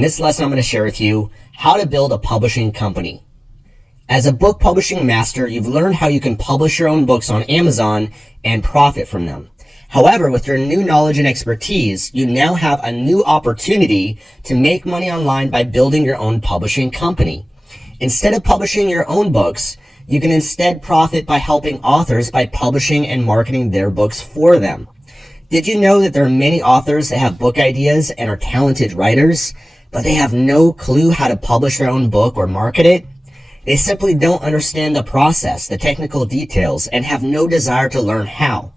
In this lesson, I'm going to share with you how to build a publishing company. As a book publishing master, you've learned how you can publish your own books on Amazon and profit from them. However, with your new knowledge and expertise, you now have a new opportunity to make money online by building your own publishing company. Instead of publishing your own books, you can instead profit by helping authors by publishing and marketing their books for them. Did you know that there are many authors that have book ideas and are talented writers, but they have no clue how to publish their own book or market it? They simply don't understand the process, the technical details, and have no desire to learn how.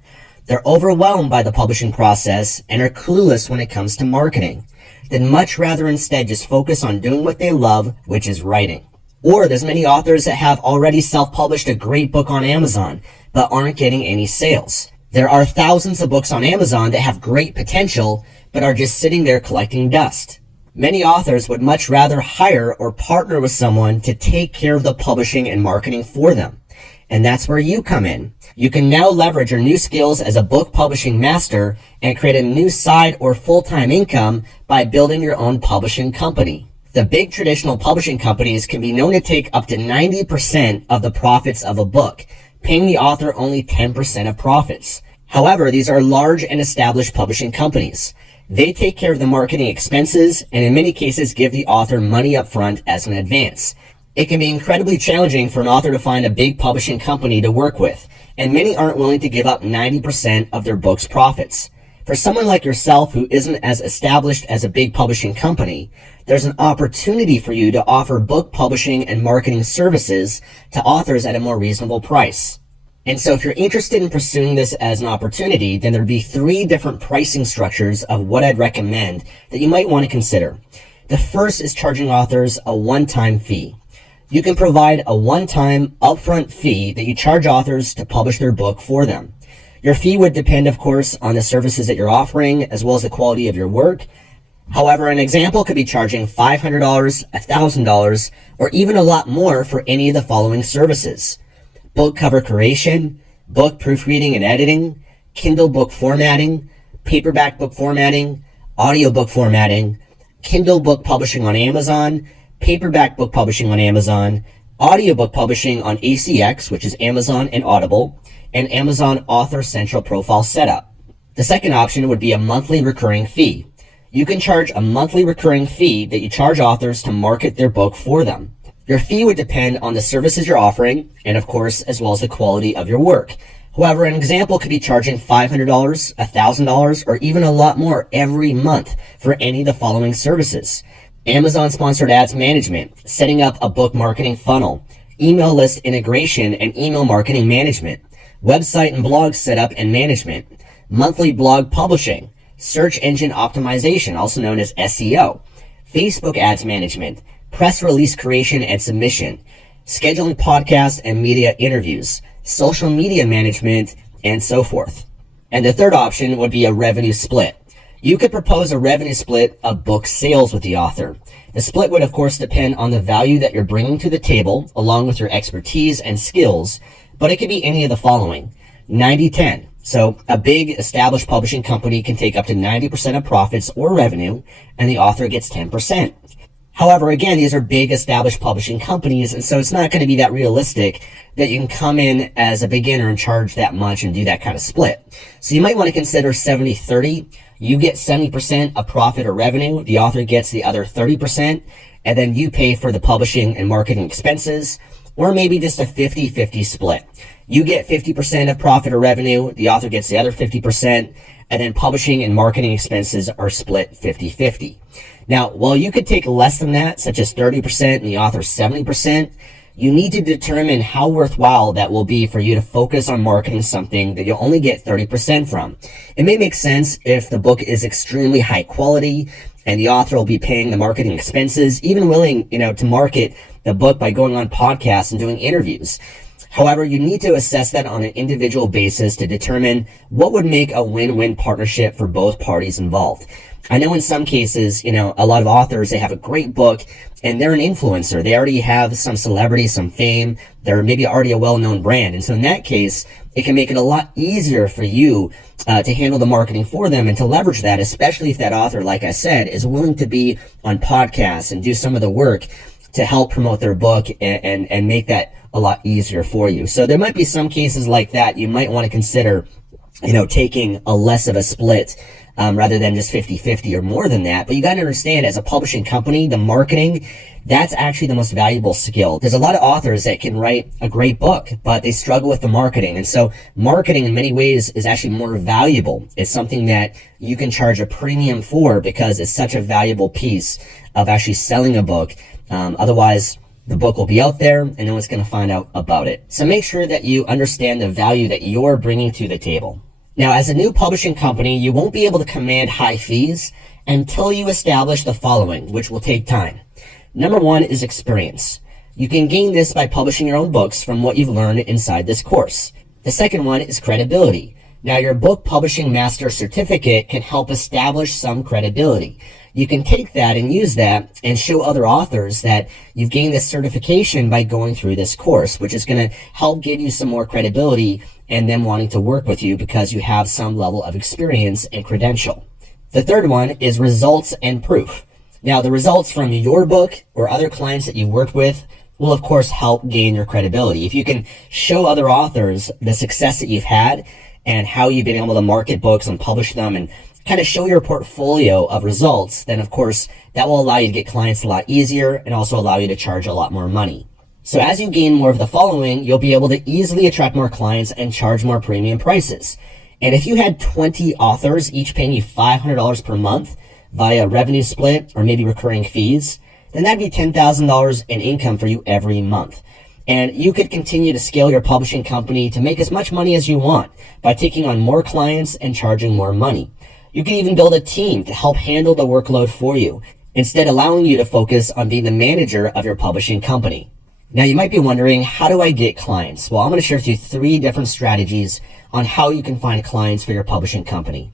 They're overwhelmed by the publishing process and are clueless when it comes to marketing. They'd much rather instead just focus on doing what they love, which is writing. Or there's many authors that have already self-published a great book on Amazon, but aren't getting any sales. There are thousands of books on Amazon that have great potential, but are just sitting there collecting dust. Many authors would much rather hire or partner with someone to take care of the publishing and marketing for them. And that's where you come in. You can now leverage your new skills as a book publishing master and create a new side or full-time income by building your own publishing company. The big traditional publishing companies can be known to take up to 90% of the profits of a book, paying the author only 10% of profits. However, these are large and established publishing companies. They take care of the marketing expenses and in many cases give the author money up front as an advance. It can be incredibly challenging for an author to find a big publishing company to work with, and many aren't willing to give up 90% of their book's profits. For someone like yourself who isn't as established as a big publishing company, there's an opportunity for you to offer book publishing and marketing services to authors at a more reasonable price. And so if you're interested in pursuing this as an opportunity, then there'd be 3 different pricing structures of what I'd recommend that you might want to consider. The first is charging authors a one-time fee. You can provide a one-time upfront fee that you charge authors to publish their book for them. Your fee would depend, of course, on the services that you're offering as well as the quality of your work. However, an example could be charging $500, $1,000, or even a lot more for any of the following services: book cover creation, book proofreading and editing, Kindle book formatting, paperback book formatting, audiobook formatting, Kindle book publishing on Amazon, paperback book publishing on Amazon, audiobook publishing on ACX, which is Amazon and Audible, and Amazon Author Central Profile Setup. The second option would be a monthly recurring fee. You can charge a monthly recurring fee that you charge authors to market their book for them. Your fee would depend on the services you're offering and, of course, as well as the quality of your work. However, an example could be charging $500, $1,000, or even a lot more every month for any of the following services: Amazon sponsored ads management, setting up a book marketing funnel, email list integration and email marketing management, website and blog setup and management, monthly blog publishing, search engine optimization, also known as SEO, Facebook ads management, press release creation and submission, scheduling podcasts and media interviews, social media management, and so forth. And the third option would be a revenue split. You could propose a revenue split of book sales with the author. The split would, of course, depend on the value that you're bringing to the table, along with your expertise and skills, but it could be any of the following: 90-10. So a big established publishing company can take up to 90% of profits or revenue, and the author gets 10%. However, again, these are big established publishing companies, and so it's not going to be that realistic that you can come in as a beginner and charge that much and do that kind of split. So you might want to consider 70-30. You get 70% of profit or revenue, the author gets the other 30%, and then you pay for the publishing and marketing expenses, or maybe just a 50-50 split. You get 50% of profit or revenue, the author gets the other 50%, and then publishing and marketing expenses are split 50-50. Now, while you could take less than that, such as 30% and the author 70%, you need to determine how worthwhile that will be for you to focus on marketing something that you'll only get 30% from. It may make sense if the book is extremely high quality and the author will be paying the marketing expenses, even willing, to market the book by going on podcasts and doing interviews. However, you need to assess that on an individual basis to determine what would make a win-win partnership for both parties involved. I know in some cases, a lot of authors, they have a great book and they're an influencer. They already have some celebrity, some fame. They're maybe already a well-known brand. And so in that case, it can make it a lot easier for you to handle the marketing for them and to leverage that, especially if that author, like I said, is willing to be on podcasts and do some of the work to help promote their book and make that a lot easier for you. So there might be some cases like that you might want to consider, taking a less of a split rather than just 50-50 or more than that. But you got to understand, as a publishing company, the marketing, that's actually the most valuable skill. There's a lot of authors that can write a great book, but they struggle with the marketing. And so marketing in many ways is actually more valuable. It's something that you can charge a premium for because it's such a valuable piece of actually selling a book. Otherwise, the book will be out there and no one's going to find out about it. So make sure that you understand the value that you're bringing to the table. Now, as a new publishing company, you won't be able to command high fees until you establish the following, which will take time. Number one is experience. You can gain this by publishing your own books from what you've learned inside this course. The second one is credibility. Now, your book publishing master certificate can help establish some credibility. You can take that and use that and show other authors that you've gained this certification by going through this course, which is going to help give you some more credibility and them wanting to work with you because you have some level of experience and credential. The third one is results and proof. Now, the results from your book or other clients that you worked with will, of course, help gain your credibility. If you can show other authors the success that you've had and how you've been able to market books and publish them and kind of show your portfolio of results, then of course that will allow you to get clients a lot easier and also allow you to charge a lot more money. So as you gain more of the following, you'll be able to easily attract more clients and charge more premium prices. And if you had 20 authors, each paying you $500 per month via revenue split or maybe recurring fees, then that'd be $10,000 in income for you every month. And you could continue to scale your publishing company to make as much money as you want by taking on more clients and charging more money. You can even build a team to help handle the workload for you, instead allowing you to focus on being the manager of your publishing company. Now, you might be wondering, how do I get clients? Well, I'm going to share with you 3 different strategies on how you can find clients for your publishing company.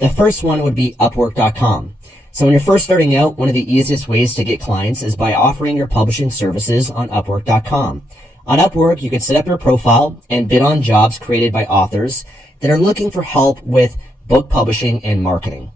The first one would be Upwork.com. So when you're first starting out, one of the easiest ways to get clients is by offering your publishing services on Upwork.com. On Upwork, you can set up your profile and bid on jobs created by authors that are looking for help with book publishing and marketing.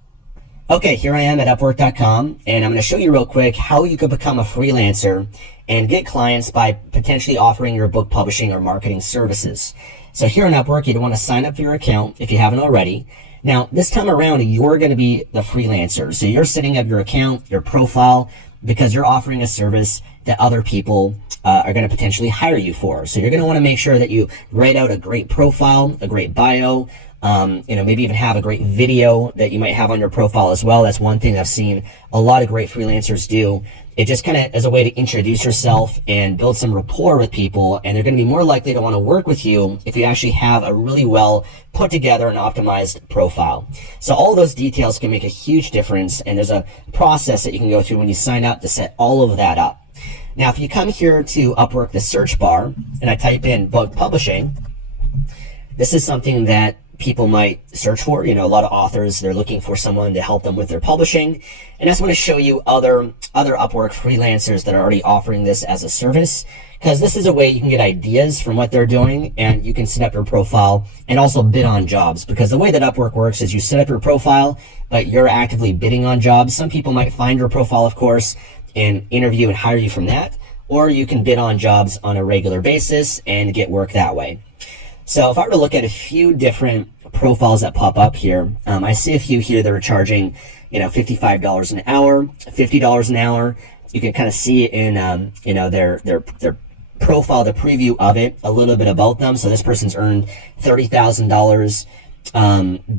Okay, here I am at Upwork.com, and I'm going to show you real quick how you could become a freelancer and get clients by potentially offering your book publishing or marketing services. So here on Upwork, you'd want to sign up for your account if you haven't already. Now, this time around, you're going to be the freelancer. So you're setting up your account, your profile, because you're offering a service that other people are going to potentially hire you for. So you're going to want to make sure that you write out a great profile, a great bio, maybe even have a great video that you might have on your profile as well. That's one thing I've seen a lot of great freelancers do. It just kind of as a way to introduce yourself and build some rapport with people, and they're going to be more likely to want to work with you if you actually have a really well put together and optimized profile. So all those details can make a huge difference, and there's a process that you can go through when you sign up to set all of that up. Now, if you come here to Upwork, the search bar, and I type in book publishing, this is something that people might search for. A lot of authors, they're looking for someone to help them with their publishing. And I just want to show you other Upwork freelancers that are already offering this as a service, because this is a way you can get ideas from what they're doing, and you can set up your profile and also bid on jobs. Because the way that Upwork works is you set up your profile, but you're actively bidding on jobs. Some people might find your profile, of course, and interview and hire you from that, or you can bid on jobs on a regular basis and get work that way. So if I were to look at a few different profiles that pop up here, I see a few here that are charging, $55 an hour, $50 an hour. You can kind of see in, their profile, the preview of it, a little bit about them. So this person's earned $30,000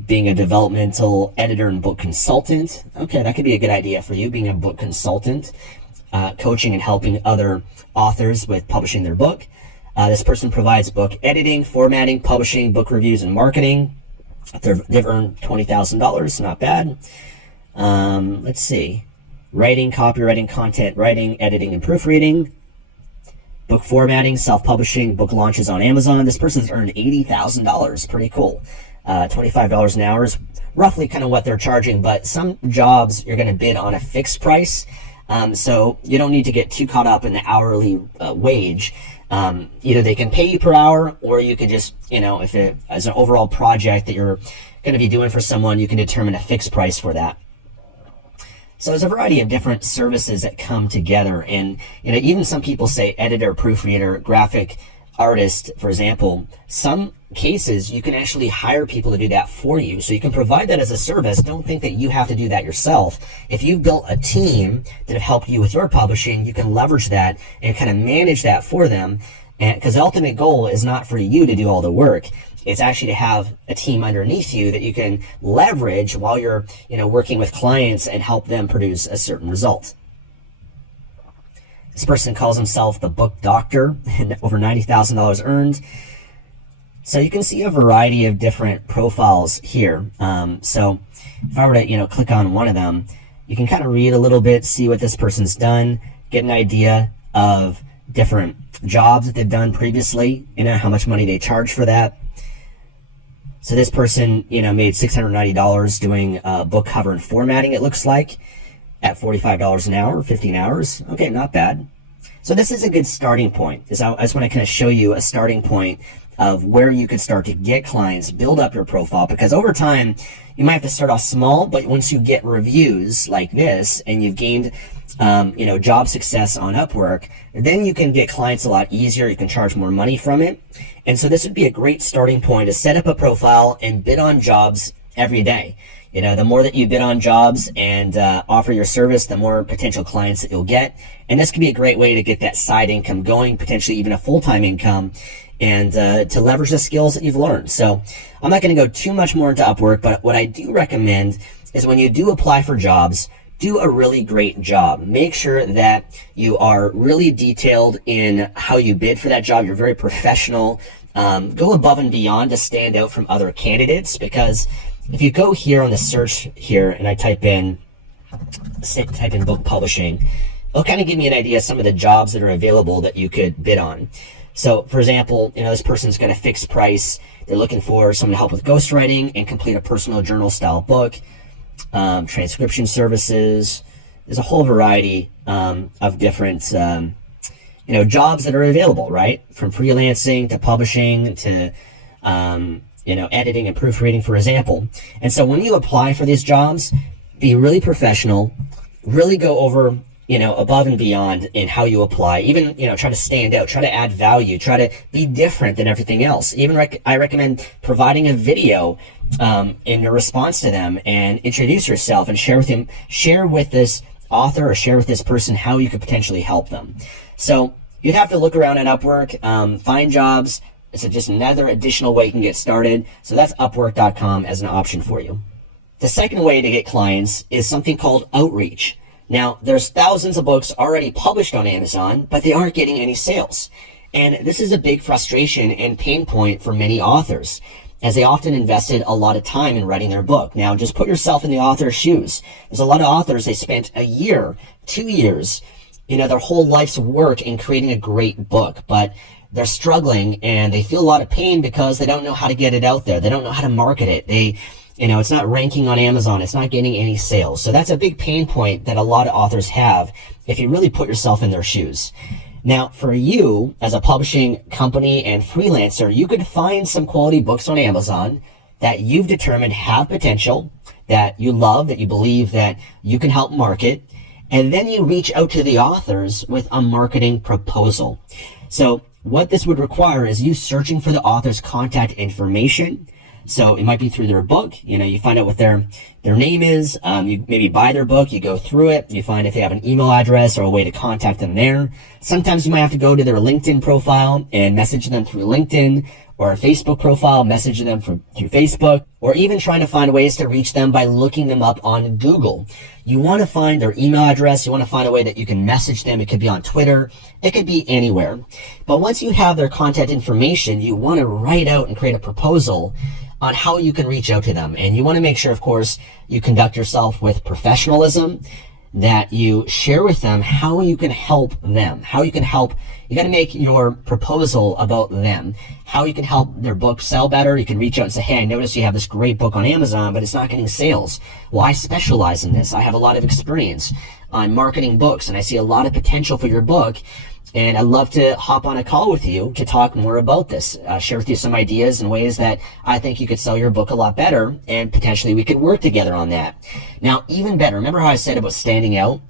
being a developmental editor and book consultant. Okay, that could be a good idea for you, being a book consultant, coaching and helping other authors with publishing their book. This person provides book editing, formatting, publishing, book reviews, and marketing. They've earned $20,000, not bad. Let's see. Writing, copywriting, content writing, editing, and proofreading. Book formatting, self-publishing, book launches on Amazon. This person's earned $80,000. Pretty cool. $25 an hour is roughly kind of what they're charging, but some jobs you're going to bid on a fixed price. So you don't need to get too caught up in the hourly wage. Either they can pay you per hour, or you can just, if it as an overall project that you're going to be doing for someone, you can determine a fixed price for that. So there's a variety of different services that come together, and even some people say editor, proofreader, graphic artist, for example. Some cases you can actually hire people to do that for you, so you can provide that as a service. Don't think that you have to do that yourself. If you've built a team that have helped you with your publishing, you can leverage that and kind of manage that for them, and because the ultimate goal is not for you to do all the work. It's actually to have a team underneath you that you can leverage while you're, working with clients and help them produce a certain result. This person calls himself the book doctor and over $90,000 earned. So you can see a variety of different profiles here. So if I were to, click on one of them, you can kind of read a little bit, see what this person's done, get an idea of different jobs that they've done previously, how much money they charge for that. So this person, made $690 doing book cover and formatting, it looks like, at $45 an hour, 15 hours. Okay, not bad. So this is a good starting point. I just want to kind of show you a starting point of where you could start to get clients, build up your profile, because over time, you might have to start off small, but once you get reviews like this and you've gained job success on Upwork, then you can get clients a lot easier. You can charge more money from it. And so this would be a great starting point to set up a profile and bid on jobs every day. The more that you bid on jobs and offer your service, the more potential clients that you'll get. And this can be a great way to get that side income going, potentially even a full-time income, and to leverage the skills that you've learned. So I'm not going to go too much more into Upwork, but what I do recommend is when you do apply for jobs, do a really great job. Make sure that you are really detailed in how you bid for that job. You're very professional. Go above and beyond to stand out from other candidates, because if you go here on the search here and I type in book publishing, it'll kind of give me an idea of some of the jobs that are available that you could bid on. So for example, this person's got a fixed price. They're looking for someone to help with ghostwriting and complete a personal journal style book. Transcription services. There's a whole variety of different jobs that are available, right? From freelancing to publishing to editing and proofreading, for example. And so when you apply for these jobs, be really professional, really go over above and beyond in how you apply. Even try to stand out, try to add value, try to be different than everything else. Even I recommend providing a video in your response to them, and introduce yourself and share with this author or share with this person how you could potentially help them. So you'd have to look around at Upwork, find jobs. It's just another additional way you can get started. So that's Upwork.com as an option for you. The second way to get clients is something called outreach. Now, there's thousands of books already published on Amazon, but they aren't getting any sales. And this is a big frustration and pain point for many authors, as they often invested a lot of time in writing their book. Now, just put yourself in the author's shoes. There's a lot of authors, they spent a year, 2 years, their whole life's work in creating a great book, but they're struggling and they feel a lot of pain because they don't know how to get it out there. They don't know how to market it. It's not ranking on Amazon. It's not getting any sales. So that's a big pain point that a lot of authors have if you really put yourself in their shoes. Now, for you as a publishing company and freelancer, you could find some quality books on Amazon that you've determined have potential, that you love, that you believe that you can help market, and then you reach out to the authors with a marketing proposal. So what this would require is you searching for the author's contact information. So it might be through their book. You find out what their name is. You maybe buy their book. You go through it. You find if they have an email address or a way to contact them there. Sometimes you might have to go to their LinkedIn profile and message them through LinkedIn, or a Facebook profile, message them through Facebook, or even trying to find ways to reach them by looking them up on Google. You want to find their email address. You want to find a way that you can message them. It could be on Twitter. It could be anywhere. But once you have their contact information, you want to write out and create a proposal on how you can reach out to them. And you want to make sure, of course, you conduct yourself with professionalism. that you share with them how you can help them, how you can help. You got to make your proposal about them, how you can help their book sell better. You can reach out and say, hey, I noticed you have this great book on Amazon, but it's not getting sales. Well, I specialize in this. I have a lot of experience on marketing books, and I see a lot of potential for your book. And I'd love to hop on a call with you to talk more about this, share with you some ideas and ways that I think you could sell your book a lot better, and potentially we could work together on that. Now, even better, remember how I said about standing out?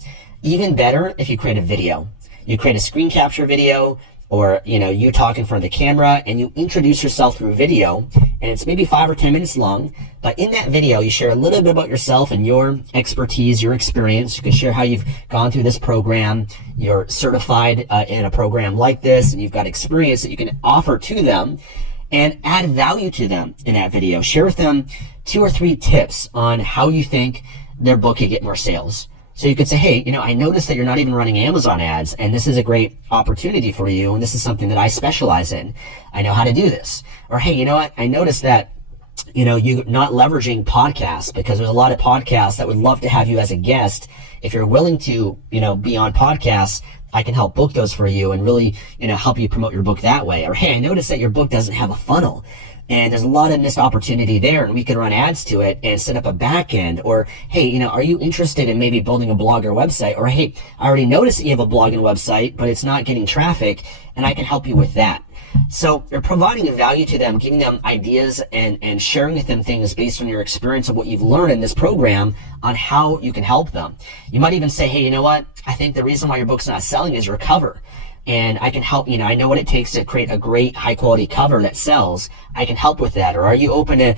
Even better if you create a video. You create a screen capture video, or you talk in front of the camera and you introduce yourself through video, and it's maybe 5 or 10 minutes long, but in that video you share a little bit about yourself and your expertise, your experience. You can share how you've gone through this program, you're certified in a program like this, and you've got experience that you can offer to them and add value to them in that video. Share with them 2 or 3 tips on how you think their book could get more sales. So you could say, hey, I noticed that you're not even running Amazon ads, and this is a great opportunity for you, and this is something that I specialize in. I know how to do this. Or, hey, you know what? I noticed that, you're not leveraging podcasts, because there's a lot of podcasts that would love to have you as a guest. If you're willing to, be on podcasts, I can help book those for you and really, help you promote your book that way. Or, hey, I noticed that your book doesn't have a funnel, and there's a lot of missed opportunity there, and we can run ads to it and set up a back end. Or, hey, are you interested in maybe building a blog or website? Or, hey, I already noticed that you have a blog and website, but it's not getting traffic, and I can help you with that. So you're providing value to them, giving them ideas and sharing with them things based on your experience of what you've learned in this program on how you can help them. You might even say, hey, you know what? I think the reason why your book's not selling is your cover. And I can help, I know what it takes to create a great high quality cover that sells. I can help with that. Or are you open to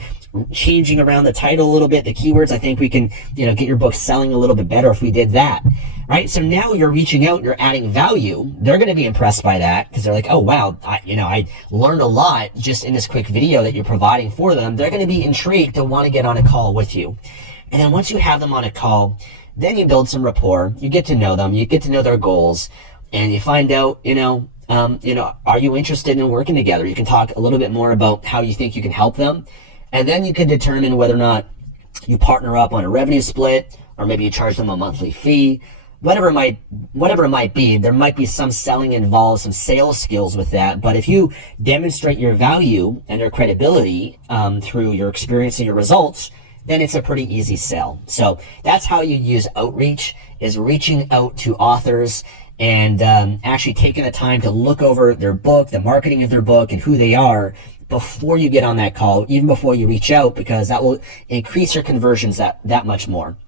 changing around the title a little bit, the keywords? I think we can, get your book selling a little bit better if we did that, right? So now you're reaching out, you're adding value. They're going to be impressed by that, because they're like, oh, wow, I learned a lot just in this quick video that you're providing for them. They're going to be intrigued to want to get on a call with you. And then once you have them on a call, then you build some rapport. You get to know them. You get to know their goals. And you find out, are you interested in working together? You can talk a little bit more about how you think you can help them. And then you can determine whether or not you partner up on a revenue split, or maybe you charge them a monthly fee, whatever it might be. There might be some selling involved, some sales skills with that. But if you demonstrate your value and your credibility through your experience and your results, then it's a pretty easy sell. So that's how you use outreach, is reaching out to authors and actually taking the time to look over their book, the marketing of their book, and who they are before you get on that call, even before you reach out, because that will increase your conversions that much more.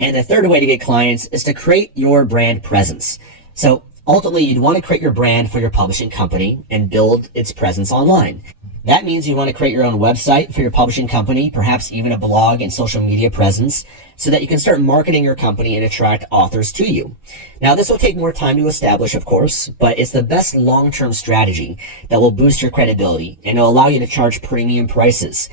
And the third way to get clients is to create your brand presence. So ultimately, you'd want to create your brand for your publishing company and build its presence online. That means you want to create your own website for your publishing company, perhaps even a blog and social media presence, so that you can start marketing your company and attract authors to you. Now, this will take more time to establish, of course, but it's the best long-term strategy that will boost your credibility and will allow you to charge premium prices.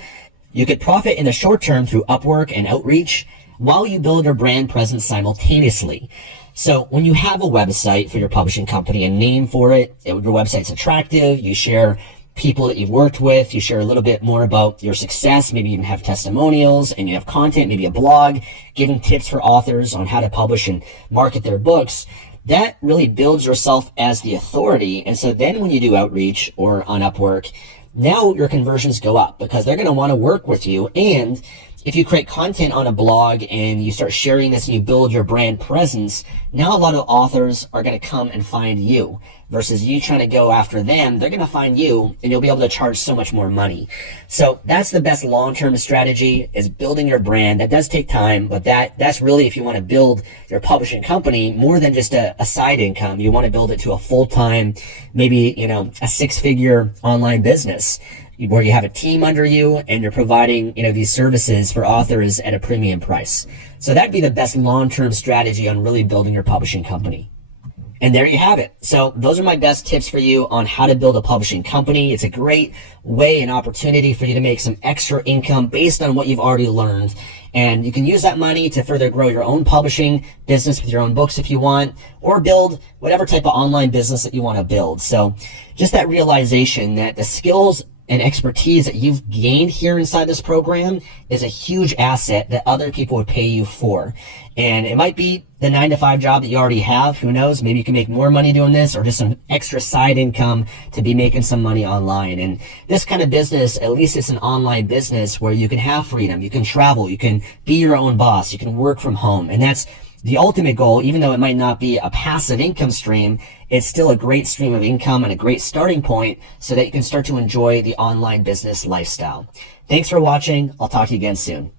You could profit in the short term through Upwork and outreach while you build your brand presence simultaneously. So when you have a website for your publishing company, a name for it, your website's attractive, you share people that you've worked with, you share a little bit more about your success, maybe even have testimonials, and you have content, maybe a blog, giving tips for authors on how to publish and market their books, that really builds yourself as the authority. And so then when you do outreach or on Upwork, now your conversions go up, because they're going to want to work with you. And if you create content on a blog and you start sharing this and you build your brand presence, now a lot of authors are going to come and find you versus you trying to go after them. They're going to find you, and you'll be able to charge so much more money. So that's the best long-term strategy, is building your brand. That does take time, but that's really, if you want to build your publishing company, more than just a side income. You want to build it to a full-time, maybe, a 6-figure online business, where you have a team under you and you're providing, these services for authors at a premium price. So that'd be the best long-term strategy on really building your publishing company. And there you have it. So those are my best tips for you on how to build a publishing company. It's a great way and opportunity for you to make some extra income based on what you've already learned. And you can use that money to further grow your own publishing business with your own books if you want, or build whatever type of online business that you want to build. So just that realization that the skills and expertise that you've gained here inside this program is a huge asset that other people would pay you for. And it might be the 9-to-5 job that you already have. Who knows? Maybe you can make more money doing this, or just some extra side income to be making some money online. And this kind of business, at least it's an online business where you can have freedom. You can travel. You can be your own boss. You can work from home. And that's the ultimate goal. Even though it might not be a passive income stream, it's still a great stream of income and a great starting point so that you can start to enjoy the online business lifestyle. Thanks for watching. I'll talk to you again soon.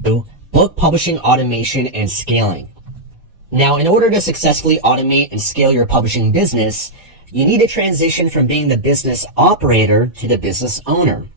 Book publishing automation and scaling. Now, in order to successfully automate and scale your publishing business, you need to transition from being the business operator to the business owner.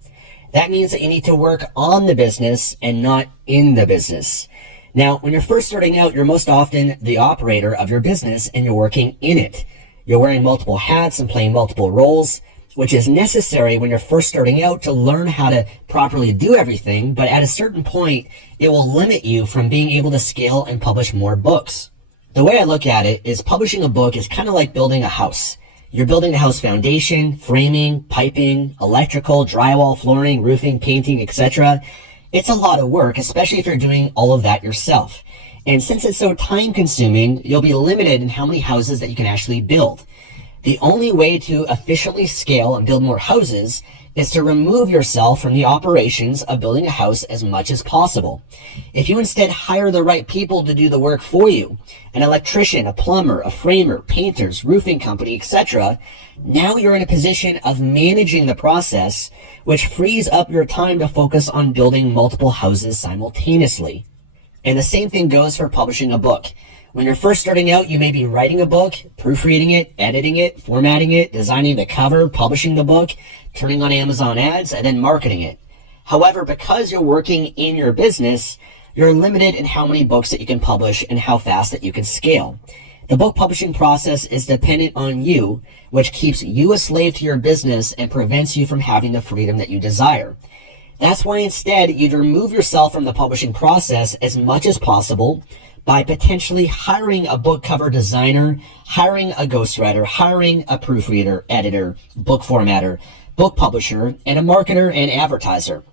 That means that you need to work on the business and not in the business. Now, when you're first starting out, you're most often the operator of your business and you're working in it. You're wearing multiple hats and playing multiple roles, which is necessary when you're first starting out to learn how to properly do everything. But at a certain point, it will limit you from being able to scale and publish more books. The way I look at it is publishing a book is kind of like building a house. You're building the house foundation, framing, piping, electrical, drywall, flooring, roofing, painting, etc. It's a lot of work, especially if you're doing all of that yourself. And since it's so time consuming, you'll be limited in how many houses that you can actually build. The only way to efficiently scale and build more houses is to remove yourself from the operations of building a house as much as possible. If you instead hire the right people to do the work for you, an electrician, a plumber, a framer, painters, roofing company, etc., now you're in a position of managing the process, which frees up your time to focus on building multiple houses simultaneously. And the same thing goes for publishing a book. When you're first starting out, you may be writing a book, proofreading it, editing it, formatting it, designing the cover, publishing the book, turning on Amazon ads, and then marketing it. However, because you're working in your business, you're limited in how many books that you can publish and how fast that you can scale. The book publishing process is dependent on you, which keeps you a slave to your business and prevents you from having the freedom that you desire. That's why instead you'd remove yourself from the publishing process as much as possible by potentially hiring a book cover designer, hiring a ghostwriter, hiring a proofreader, editor, book formatter, book publisher, and a marketer and advertiser.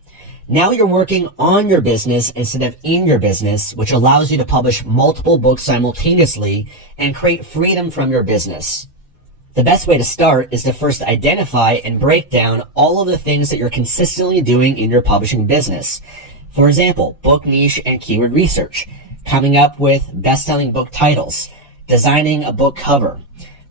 Now you're working on your business instead of in your business, which allows you to publish multiple books simultaneously and create freedom from your business. The best way to start is to first identify and break down all of the things that you're consistently doing in your publishing business. For example, book niche and keyword research, coming up with best-selling book titles, designing a book cover,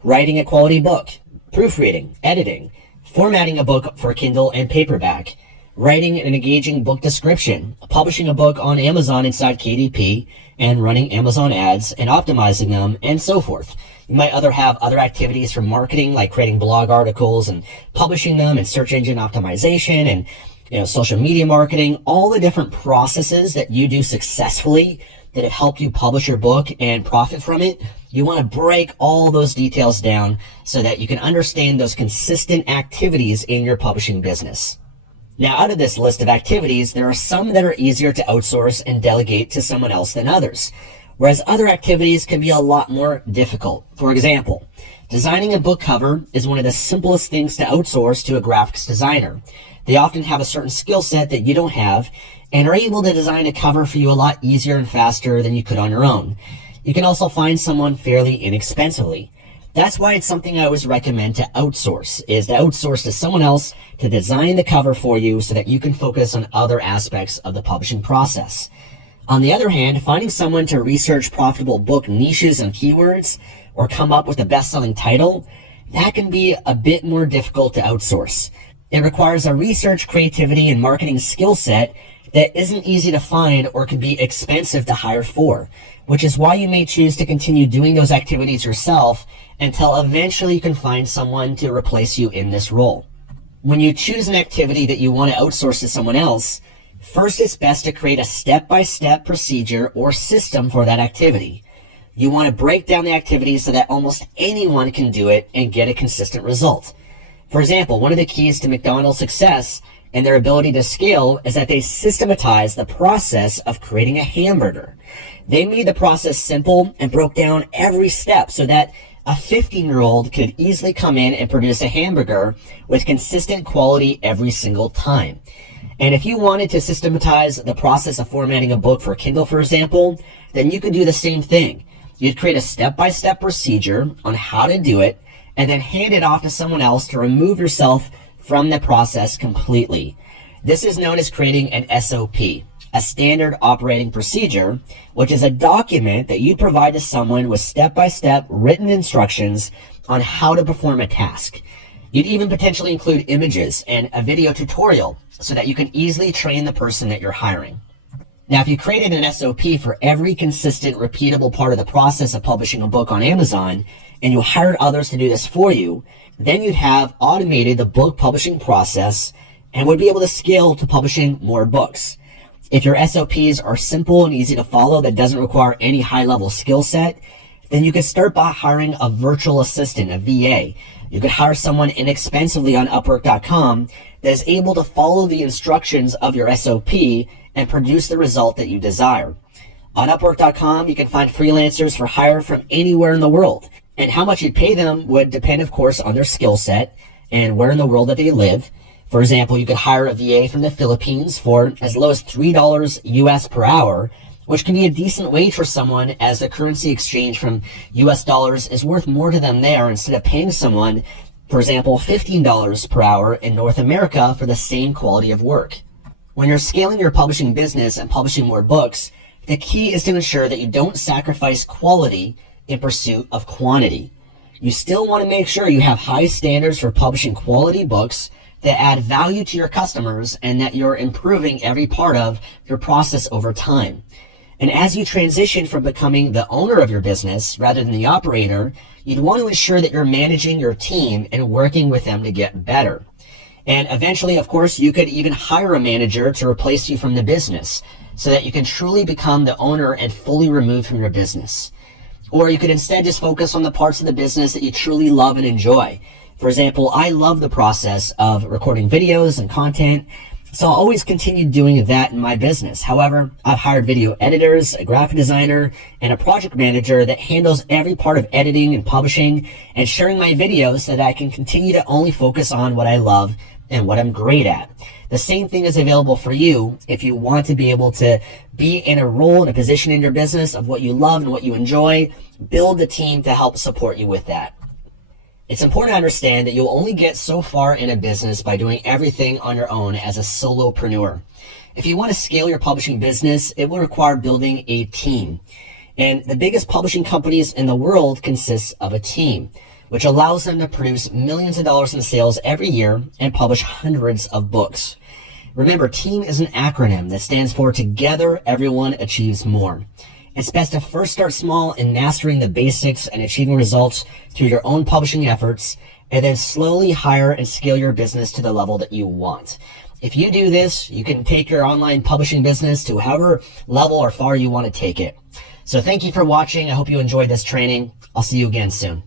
writing a quality book, proofreading, editing, formatting a book for Kindle and paperback, writing an engaging book description, publishing a book on Amazon inside KDP, and running Amazon ads and optimizing them, and so forth. You might have other activities for marketing, like creating blog articles and publishing them, and search engine optimization, and social media marketing, all the different processes that you do successfully that have helped you publish your book and profit from it. You want to break all those details down so that you can understand those consistent activities in your publishing business. Now, out of this list of activities, there are some that are easier to outsource and delegate to someone else than others, whereas other activities can be a lot more difficult. For example, designing a book cover is one of the simplest things to outsource to a graphics designer. They often have a certain skill set that you don't have and are able to design a cover for you a lot easier and faster than you could on your own. You can also find someone fairly inexpensively. That's why it's something I always recommend to outsource to someone else to design the cover for you so that you can focus on other aspects of the publishing process. On the other hand, finding someone to research profitable book niches and keywords or come up with a best-selling title, that can be a bit more difficult to outsource. It requires a research, creativity, and marketing skill set that isn't easy to find or can be expensive to hire for, which is why you may choose to continue doing those activities yourself until eventually you can find someone to replace you in this role. When you choose an activity that you want to outsource to someone else, first it's best to create a step-by-step procedure or system for that activity. You want to break down the activity so that almost anyone can do it and get a consistent result. For example, one of the keys to McDonald's success and their ability to scale is that they systematize the process of creating a hamburger. They made the process simple and broke down every step so that A 15-year-old could easily come in and produce a hamburger with consistent quality every single time. And if you wanted to systematize the process of formatting a book for Kindle, for example, then you could do the same thing. You'd create a step-by-step procedure on how to do it, and then hand it off to someone else to remove yourself from the process completely. This is known as creating an SOP, a standard operating procedure, which is a document that you provide to someone with step-by-step written instructions on how to perform a task. You'd even potentially include images and a video tutorial so that you can easily train the person that you're hiring. Now, if you created an SOP for every consistent, repeatable part of the process of publishing a book on Amazon, and you hired others to do this for you, then you'd have automated the book publishing process and would be able to scale to publishing more books. If your SOPs are simple and easy to follow that doesn't require any high-level skill set, then you could start by hiring a virtual assistant, a VA. You could hire someone inexpensively on Upwork.com that is able to follow the instructions of your SOP and produce the result that you desire. On Upwork.com, you can find freelancers for hire from anywhere in the world. And how much you'd pay them would depend, of course, on their skill set and where in the world that they live. For example, you could hire a VA from the Philippines for as low as $3 US per hour, which can be a decent wage for someone as the currency exchange from US dollars is worth more to them there instead of paying someone, for example, $15 per hour in North America for the same quality of work. When you're scaling your publishing business and publishing more books, the key is to ensure that you don't sacrifice quality in pursuit of quantity. You still want to make sure you have high standards for publishing quality books that add value to your customers and that you're improving every part of your process over time. And as you transition from becoming the owner of your business rather than the operator, you'd want to ensure that you're managing your team and working with them to get better. And eventually, of course, you could even hire a manager to replace you from the business so that you can truly become the owner and fully removed from your business. Or you could instead just focus on the parts of the business that you truly love and enjoy. For example, I love the process of recording videos and content, so I'll always continue doing that in my business. However, I've hired video editors, a graphic designer, and a project manager that handles every part of editing and publishing and sharing my videos so that I can continue to only focus on what I love and what I'm great at. The same thing is available for you if you want to be able to be in a role, in a position in your business of what you love and what you enjoy. Build a team to help support you with that. It's important to understand that you'll only get so far in a business by doing everything on your own as a solopreneur. If you want to scale your publishing business, it will require building a team. And the biggest publishing companies in the world consist of a team, which allows them to produce millions of dollars in sales every year and publish hundreds of books. Remember, team is an acronym that stands for Together Everyone Achieves More. It's best to first start small in mastering the basics and achieving results through your own publishing efforts, and then slowly hire and scale your business to the level that you want. If you do this, you can take your online publishing business to however level or far you want to take it. So thank you for watching. I hope you enjoyed this training. I'll see you again soon.